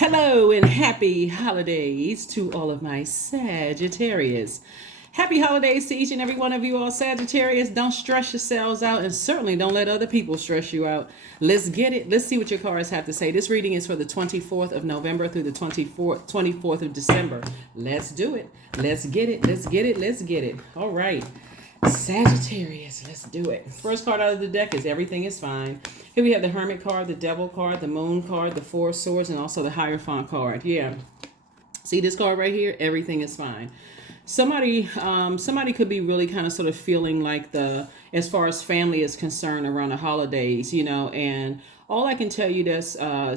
Hello and happy holidays to all of my Sagittarius. Happy holidays to each and every one of you all Sagittarius. Don't stress yourselves out and certainly don't let other people stress you out. Let's get it. Let's see what your cards have to say. This reading is for the 24th of November through the 24th of December. Let's do it. Let's get it. Let's get it. Let's get it. All right. Sagittarius, let's do it. First card out of the deck is Everything is Fine. Here we have the Hermit card, the Devil card, the Moon card, the Four of Swords, and also the Hierophant card. Yeah. See this card right here? Everything is fine. Somebody could be really kind of sort of feeling like as far as family is concerned around the holidays, and all I can tell you that's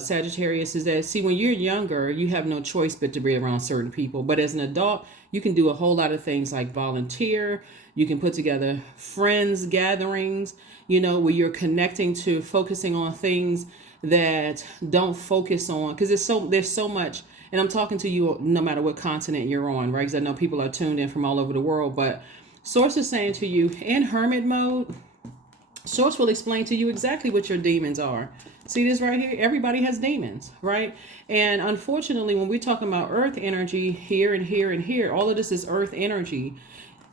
Sagittarius is that, see, when you're younger, you have no choice but to be around certain people. But as an adult, you can do a whole lot of things like volunteer. You can put together friends gatherings, where you're focusing on things that don't focus on, because there's so much. And I'm talking to you no matter what continent you're on, right? Because I know people are tuned in from all over the world. But Source is saying to you, in hermit mode, Source will explain to you exactly what your demons are. See this right here? Everybody has demons, right? And unfortunately, when we're talking about earth energy here and here and here, all of this is earth energy.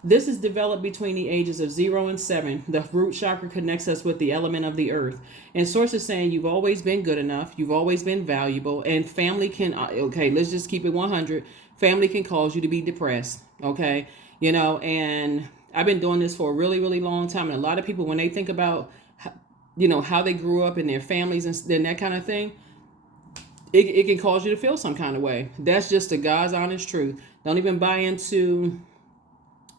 This is developed between the ages of 0 and 7. The root chakra connects us with the element of the earth. And Source is saying you've always been good enough. You've always been valuable. And family can, okay, let's just keep it 100. Family can cause you to be depressed, okay? And I've been doing this for a really, really long time. And a lot of people, when they think about, how they grew up in their families and that kind of thing, it can cause you to feel some kind of way. That's just the God's honest truth. Don't even buy into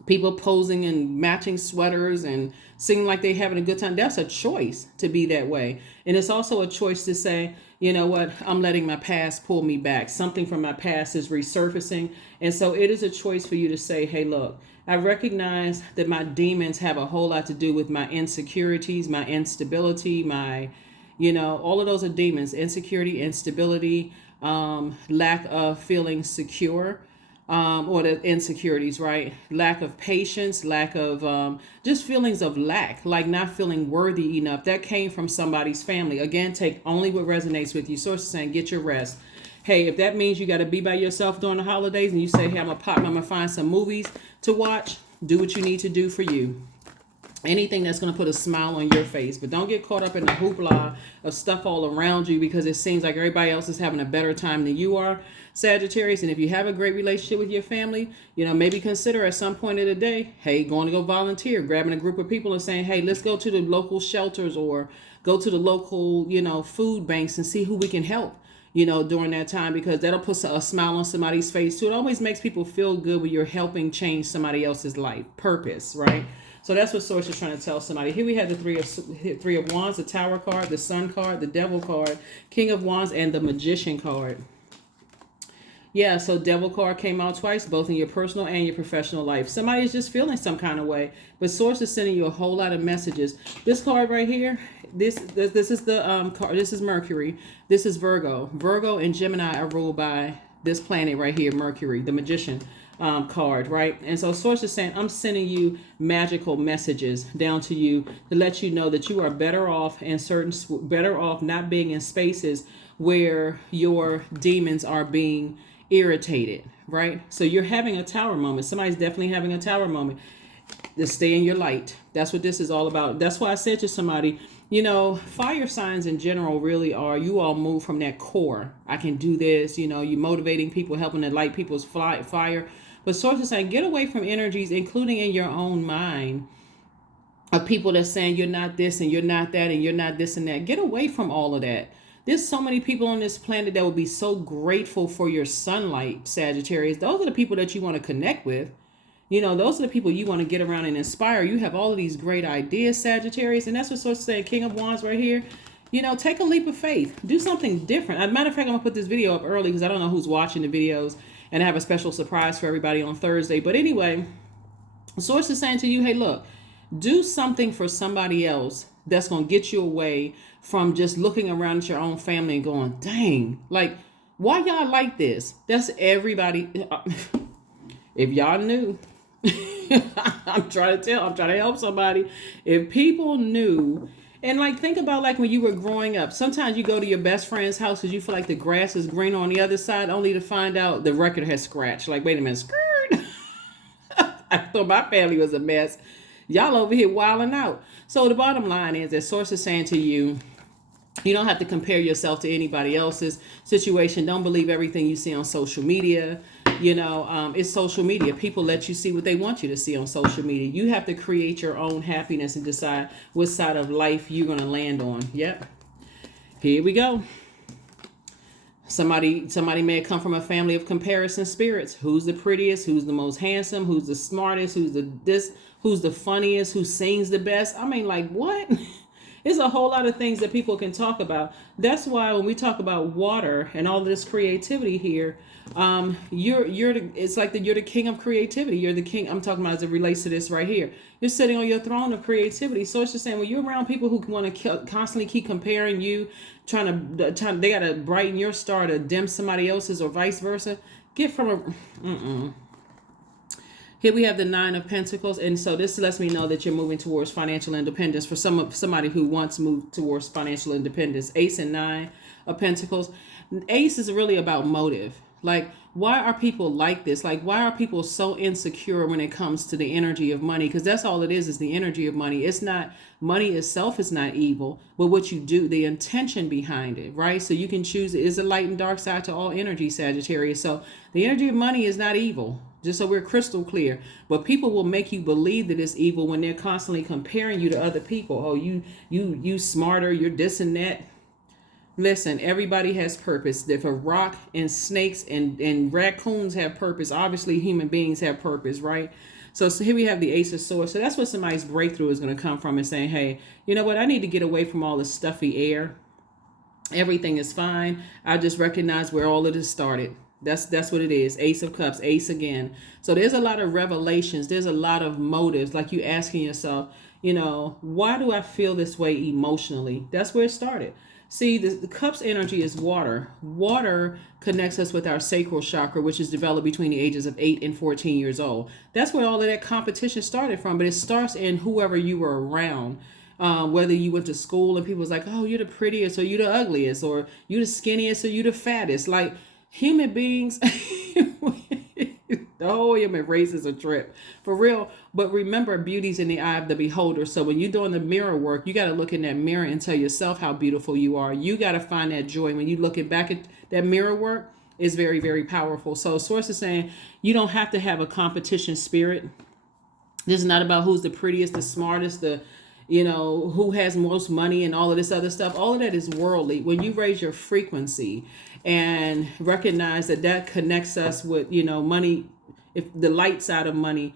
people posing in matching sweaters and seeming like they're having a good time. That's a choice to be that way. And it's also a choice to say, you know what, I'm letting my past pull me back. Something from my past is resurfacing. And so it is a choice for you to say, hey, look, I recognize that my demons have a whole lot to do with my insecurities, my instability, all of those are demons: insecurity, instability, lack of feeling secure. Or the insecurities, right? Lack of patience, lack of just feelings of lack, like not feeling worthy enough. That came from somebody's family. Again, take only what resonates with you. Source is saying, get your rest. Hey, if that means you got to be by yourself during the holidays and you say, hey, I'm going to find some movies to watch, do what you need to do for you. Anything that's going to put a smile on your face. But don't get caught up in the hoopla of stuff all around you because it seems like everybody else is having a better time than you are, Sagittarius. And if you have a great relationship with your family, maybe consider at some point of the day, hey, going to go volunteer, grabbing a group of people and saying, hey, let's go to the local shelters or go to the local, food banks and see who we can help, during that time, because that'll put a smile on somebody's face too. It always makes people feel good when you're helping change somebody else's life. Purpose, right? So that's what Source is trying to tell somebody. Here we have the three of Wands, the Tower card, the Sun card, the Devil card, King of Wands, and the Magician card. Yeah, so Devil card came out twice, both in your personal and your professional life. Somebody is just feeling some kind of way, but Source is sending you a whole lot of messages. This card right here, this is the card. This is Mercury. This is Virgo. Virgo and Gemini are ruled by this planet right here, Mercury, the Magician card, right? And so Source is saying, I'm sending you magical messages down to you to let you know that you are better off not being in spaces where your demons are being irritated, right? So you're having a tower moment. Somebody's definitely having a tower moment. To stay in your light. That's what this is all about. That's why I said to somebody, fire signs in general really are, you all move from that core. I can do this, you motivating people, helping to light people's fire. But Source is saying, get away from energies, including in your own mind, of people that's saying you're not this and you're not that and you're not this and that. Get away from all of that. There's so many people on this planet that will be so grateful for your sunlight, Sagittarius. Those are the people that you want to connect with. Those are the people you want to get around and inspire. You have all of these great ideas, Sagittarius. And that's what Source is saying, King of Wands right here. Take a leap of faith. Do something different. As a matter of fact, I'm going to put this video up early because I don't know who's watching the videos. And I have a special surprise for everybody on Thursday. But anyway, Source is saying to you, hey, look, do something for somebody else that's going to get you away from just looking around at your own family and going, dang, like, why y'all like this? That's everybody. If y'all knew, I'm trying to help somebody. If people knew And like, think about like when you were growing up. Sometimes you go to your best friend's house because you feel like the grass is greener on the other side, only to find out the record has scratched. Like, wait a minute, skirt. I thought my family was a mess. Y'all over here wilding out. So the bottom line is that source is saying to you, you don't have to compare yourself to anybody else's situation. Don't believe everything you see on social media. It's social media. People let you see what they want you to see on social media. You have to create your own happiness and decide what side of life you're going to land on. Yep. Here we go. Somebody may have come from a family of comparison spirits. Who's the prettiest? Who's the most handsome? Who's the smartest? Who's the funniest? Who sings the best? I mean, like, what? There's a whole lot of things that people can talk about. That's why when we talk about water and all of this creativity here, you're the king of creativity. You're the king. I'm talking about as it relates to this right here. You're sitting on your throne of creativity. So it's just saying when you're around people who want to constantly keep comparing you, they got to brighten your star to dim somebody else's or vice versa. Get from a. Here we have the 9 of Pentacles, and so this lets me know that you're moving towards financial independence for somebody who wants to move towards financial independence. Ace and 9 of Pentacles. Ace is really about motive. Like, why are people like this? Like, why are people so insecure when it comes to the energy of money? Because that's all it is the energy of money. It's not, money itself is not evil, but what you do, the intention behind it, right? So you can choose, is a light and dark side to all energy, Sagittarius. So the energy of money is not evil. Just so we're crystal clear. But people will make you believe that it's evil when they're constantly comparing you to other people. Oh, you smarter, you're this and that. Listen, everybody has purpose. If a rock and snakes and raccoons have purpose, obviously human beings have purpose, right? So here we have the Ace of Swords. So that's what somebody's breakthrough is going to come from, and saying, hey, you know what? I need to get away from all this stuffy air. Everything is fine. I just recognize where all of this started. That's what it is. Ace of Cups, Ace again. So there's a lot of revelations. There's a lot of motives. Like you asking yourself, why do I feel this way emotionally? That's where it started. See, the Cups energy is water. Water connects us with our sacral chakra, which is developed between the ages of 8 and 14 years old. That's where all of that competition started from. But it starts in whoever you were around. Whether you went to school and people was like, oh, you're the prettiest, or you're the ugliest, or you the skinniest, or you the fattest. Like, human beings, the whole human race is a trip, for real. But remember, beauty's in the eye of the beholder. So when you're doing the mirror work, you got to look in that mirror and tell yourself how beautiful you are. You got to find that joy. When you looking back at that mirror work, is very, very powerful. So Source is saying you don't have to have a competition spirit. This is not about who's the prettiest, the smartest, who has most money and all of this other stuff. All of that is worldly. When you raise your frequency and recognize that connects us with, money, if the light side of money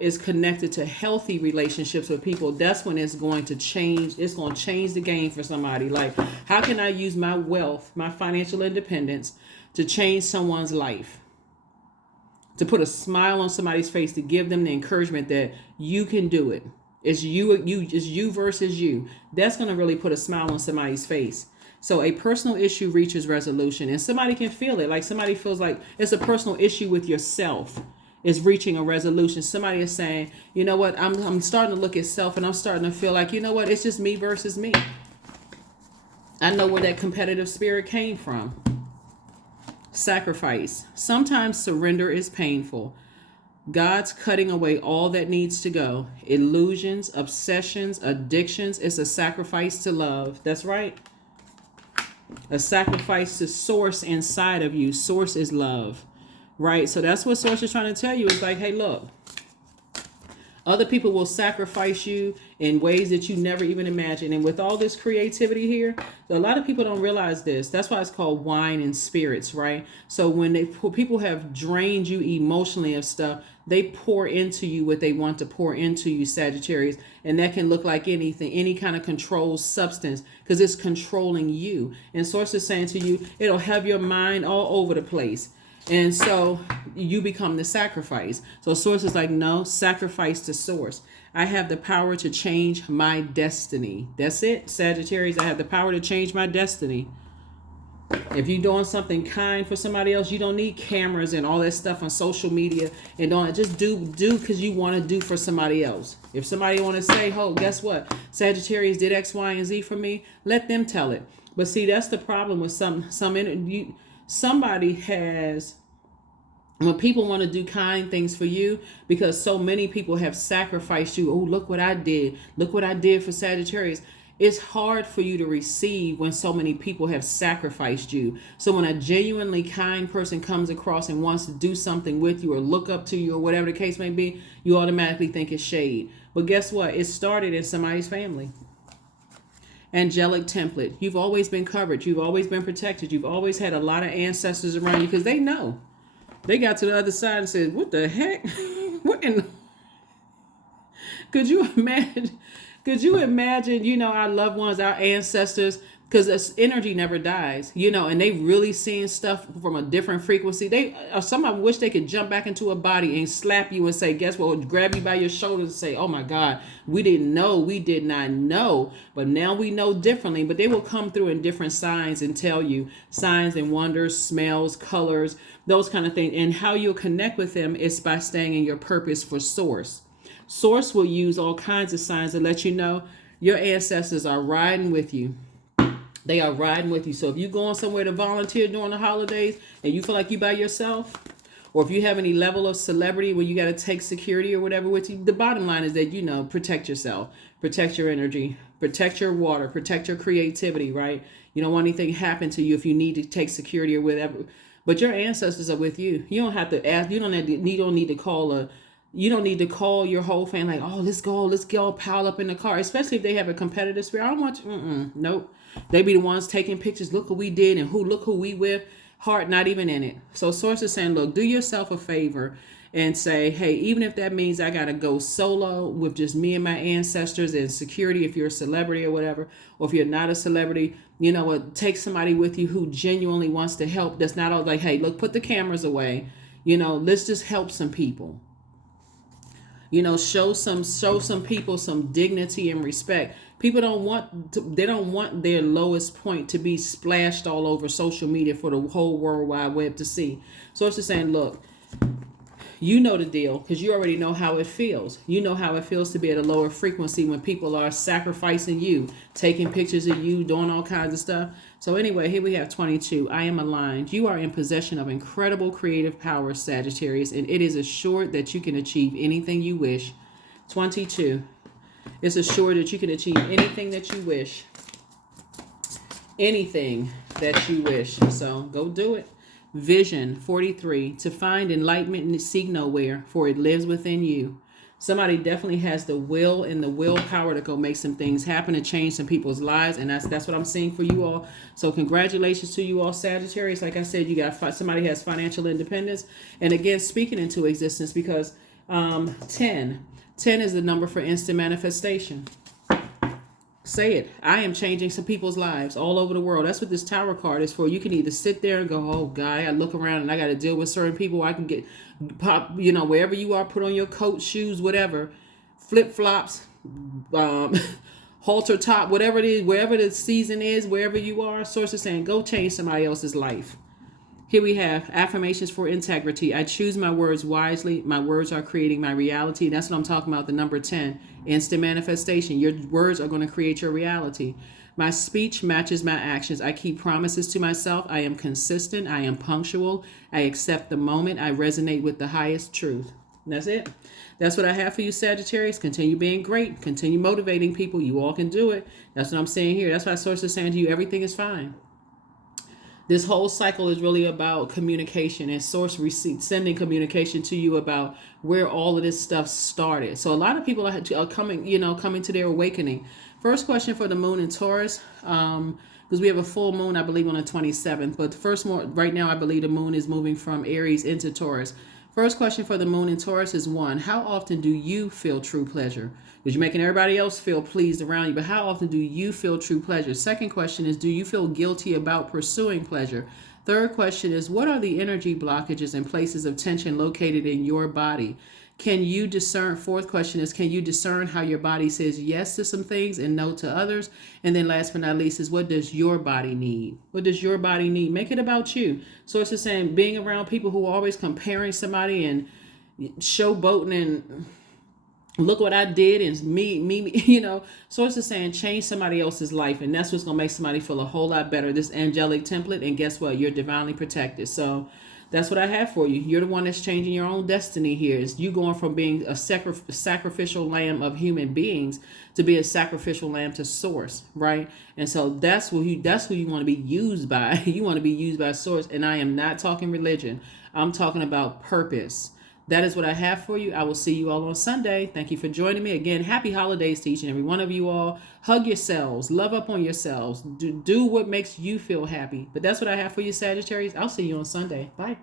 is connected to healthy relationships with people, that's when it's going to change. It's going to change the game for somebody. Like, how can I use my wealth, my financial independence to change someone's life? To put a smile on somebody's face, to give them the encouragement that you can do it. It's you versus you. That's going to really put a smile on somebody's face. So a personal issue reaches resolution, and somebody can feel it. Like, somebody feels like it's a personal issue with yourself is reaching a resolution. Somebody is saying, you know what, I'm starting to look at self, and I'm starting to feel like, you know what, it's just me versus me. I know where that competitive spirit came from. Sacrifice. Sometimes surrender is painful. God's cutting away all that needs to go. Illusions, obsessions, addictions. It's a sacrifice to love. That's right. A sacrifice to source inside of you. Source is love. Right? So that's what Source is trying to tell you. It's like, hey, look. Other people will sacrifice you in ways that you never even imagined. And with all this creativity here, a lot of people don't realize this. That's why it's called wine and spirits, right? So when people have drained you emotionally of stuff, they pour into you what they want to pour into you, Sagittarius. And that can look like anything, any kind of controlled substance, because it's controlling you. And Source is saying to you, it'll have your mind all over the place. And so you become the sacrifice. So Source is like, no, sacrifice to Source. I have the power to change my destiny. That's it, Sagittarius. I have the power to change my destiny. If you're doing something kind for somebody else, you don't need cameras and all that stuff on social media. And don't just do because you want to do for somebody else. If somebody want to say, oh, guess what? Sagittarius did X, Y, and Z for me. Let them tell it. But see, that's the problem with somebody has, when people want to do kind things for you, because so many people have sacrificed you. Oh, look what I did. Look what I did for Sagittarius. It's hard for you to receive when so many people have sacrificed you. So when a genuinely kind person comes across and wants to do something with you or look up to you or whatever the case may be, you automatically think it's shade. But guess what? It started in somebody's family. Angelic template. You've always been covered. You've always been protected. You've always had a lot of ancestors around you because they know. They got to the other side and said, what the heck? What in... Could you imagine? Our loved ones, our ancestors, because this energy never dies, and they really seeing stuff from a different frequency. Some of them wish they could jump back into a body and slap you and say, guess what? Grab you by your shoulders and say, oh my God, we didn't know. We did not know. But now we know differently. But they will come through in different signs and tell you signs and wonders, smells, colors, those kind of things. And how you'll connect with them is by staying in your purpose for source. Source will use all kinds of signs to let you know your ancestors are riding with you. They are riding with you. So if you're going somewhere to volunteer during the holidays and you feel like you by yourself, or if you have any level of celebrity where you got to take security or whatever with you, the bottom line is that, protect yourself, protect your energy, protect your water, protect your creativity, right? You don't want anything happen to you if you need to take security or whatever. But your ancestors are with you. You don't have to ask. You don't need to call your whole family like, oh, let's go pile up in the car, especially if they have a competitive spirit. I don't want you. Nope. They be the ones taking pictures. Look what we did and look who we with. Heart not even in it. So source is saying, look, do yourself a favor and say, hey, even if that means I got to go solo with just me and my ancestors and security, if you're a celebrity or whatever, or if you're not a celebrity, take somebody with you who genuinely wants to help. That's not all like, hey, look, put the cameras away. Let's just help some people. Show some people some dignity and respect. People don't want their lowest point to be splashed all over social media for the whole World Wide Web to see. So it's just saying, look, you know the deal because you already know how it feels. You know how it feels to be at a lower frequency when people are sacrificing you, taking pictures of you, doing all kinds of stuff. So anyway, here we have 22. I am aligned. You are in possession of incredible creative power, Sagittarius, and it is assured that you can achieve anything you wish. 22. It's assured that you can achieve anything that you wish. Anything that you wish. So go do it. Vision 43. To find enlightenment and seek nowhere, for it lives within you. Somebody definitely has the will and the willpower to go make some things happen and change some people's lives, and that's what I'm seeing for you all. So congratulations to you all, Sagittarius. Like I said, you got somebody has financial independence, and again, speaking into existence because 10 is the number for instant manifestation. Say it. I am changing some people's lives all over the world. That's what this Tower card is for. You can either sit there and go, oh, God, I look around and I got to deal with certain people. I can get pop, wherever you are, put on your coat, shoes, whatever, flip-flops, halter top, whatever it is, wherever the season is, wherever you are. Source is saying, go change somebody else's life. Here we have affirmations for integrity. I choose my words wisely. My words are creating my reality. That's what I'm talking about, the number 10. Instant manifestation. Your words are going to create your reality. My speech matches my actions. I keep promises to myself. I am consistent. I am punctual. I accept the moment. I resonate with the highest truth. And that's it. That's what I have for you, Sagittarius. Continue being great. Continue motivating people. You all can do it. That's what I'm saying here. That's why Source is saying to you, everything is fine. This whole cycle is really about communication and Source sending communication to you about where all of this stuff started. So a lot of people are coming to their awakening. First question for the moon in Taurus, because we have a full moon, I believe, on the 27th. But right now, I believe the moon is moving from Aries into Taurus. First question for the moon in Taurus is 1. How often do you feel true pleasure? Because you're making everybody else feel pleased around you, but how often do you feel true pleasure? Second question is, do you feel guilty about pursuing pleasure? Third question is, what are the energy blockages and places of tension located in your body? Can you discern? Fourth question is, can you discern how your body says yes to some things and no to others? And then last but not least is, what does your body need? What does your body need? Make it about you. So it's just saying, being around people who are always comparing somebody and showboating and look what I did and me, So it's just saying, change somebody else's life, and that's what's gonna make somebody feel a whole lot better. This angelic template, and guess what? You're divinely protected. So that's what I have for you. You're the one that's changing your own destiny here. Is you going from being a sacrificial lamb of human beings to be a sacrificial lamb to Source, right? And so that's who you want to be used by. You want to be used by Source, and I am not talking religion. I'm talking about purpose. That is what I have for you. I will see you all on Sunday. Thank you for joining me. Again, happy holidays to each and every one of you all. Hug yourselves. Love up on yourselves. Do what makes you feel happy. But that's what I have for you, Sagittarius. I'll see you on Sunday. Bye.